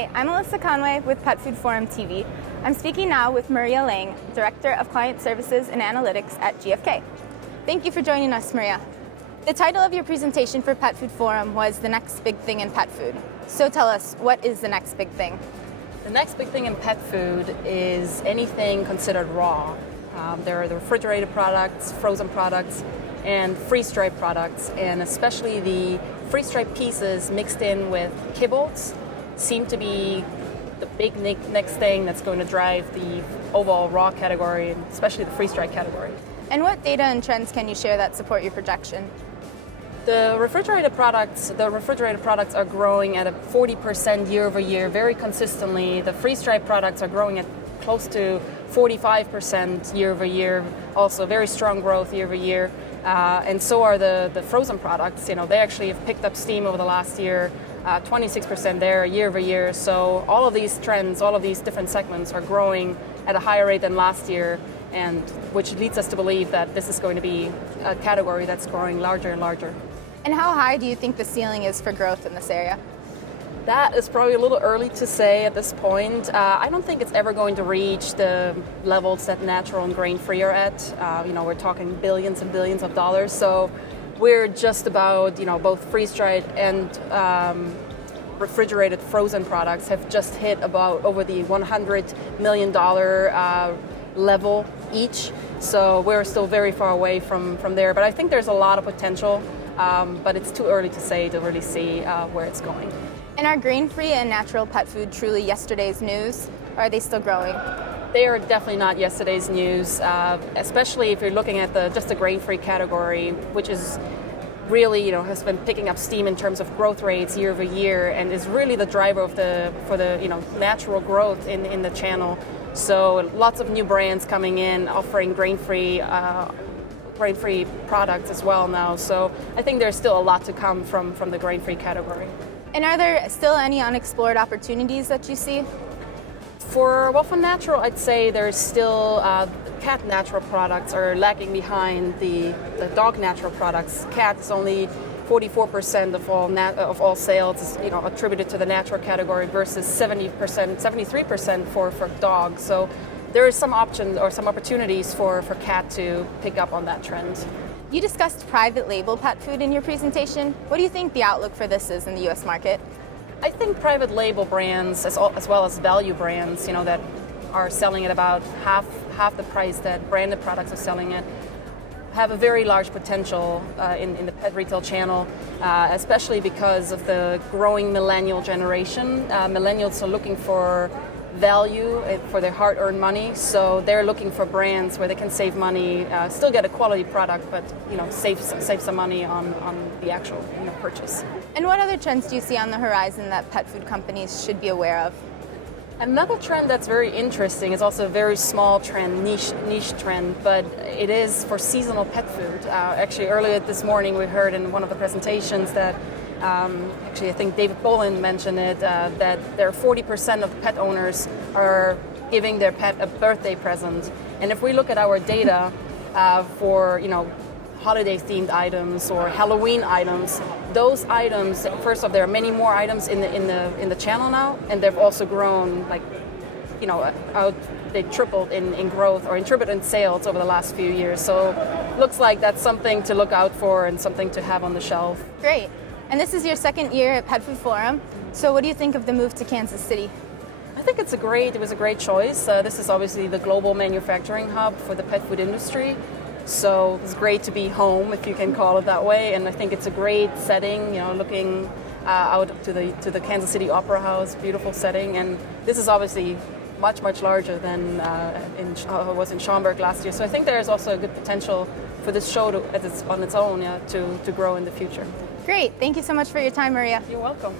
Hi, I'm Alyssa Conway with Pet Food Forum TV. I'm speaking now with Maria Lange, Director of Client Services and Analytics at GfK. Thank you for joining us, Maria. The title of your presentation for Pet Food Forum was The Next Big Thing in Pet Food. So tell us, what is the next big thing? The next big thing in pet food is anything considered raw. There are the refrigerated products, frozen products, and freeze-dried products, and especially the freeze-dried pieces mixed in with kibbles seem to be the big next thing that's going to drive the overall raw category, and especially the freeze-dried category. And what data and trends can you share that support your projection? The refrigerated products are growing at a 40% year over year, very consistently. The freeze-dried products are growing at close to 45% year over year, also very strong growth year over year. And so are the frozen products. You know, they actually have picked up steam over the last year, 26% there year over year. So all of these trends, all of these different segments are growing at a higher rate than last year, and which leads us to believe that this is going to be a category that's growing larger and larger. And how high do you think the ceiling is for growth in this area? That is probably a little early to say at this point. I don't think it's ever going to reach the levels that natural and grain-free are at. We're talking billions and billions of dollars. So we're just about, both freeze-dried and refrigerated frozen products have just hit about over the $100 million level each. So we're still very far away from there. But I think there's a lot of potential, but it's too early to say to really see where it's going. And are grain-free and natural pet food truly yesterday's news, or are they still growing? They are definitely not yesterday's news, especially if you're looking at just the grain-free category, which is really, has been picking up steam in terms of growth rates year over year, and is really the driver for the natural growth in the channel. So lots of new brands coming in, offering grain-free products as well now. So I think there's still a lot to come from the grain-free category. And are there still any unexplored opportunities that you see? For natural, I'd say there's still cat natural products are lagging behind the dog natural products. Cat is only 44% of all sales, attributed to the natural category versus 73% for dog. So there is some options or some opportunities for cat to pick up on that trend. You discussed private label pet food in your presentation. What do you think the outlook for this is in the U.S. market? I think private label brands, as well as value brands, that are selling at about half the price that branded products are selling at, have a very large potential in the pet retail channel, especially because of the growing millennial generation. Millennials are looking for value for their hard-earned money, so they're looking for brands where they can save money, still get a quality product, but save some money on the actual purchase. And what other trends do you see on the horizon that pet food companies should be aware of? Another trend that's very interesting is also a very small trend, niche trend, but it is for seasonal pet food. Actually, earlier this morning we heard in one of the presentations that I think David Bolin mentioned it, that there are 40% of pet owners are giving their pet a birthday present. And if we look at our data for holiday-themed items or Halloween items, those items, first off, there are many more items in the channel now, and they've also grown they tripled in growth or tripled in sales over the last few years. So looks like that's something to look out for and something to have on the shelf. Great. And this is your second year at Pet Food Forum. So what do you think of the move to Kansas City? I think it was a great choice. This is obviously the global manufacturing hub for the pet food industry. So it's great to be home, if you can call it that way. And I think it's a great setting, looking out to the Kansas City Opera House, beautiful setting. And this is obviously much, much larger than it was in Schaumburg last year. So I think there's also a good potential for this show on its own to grow in the future. Great. Thank you so much for your time, Maria. You're welcome.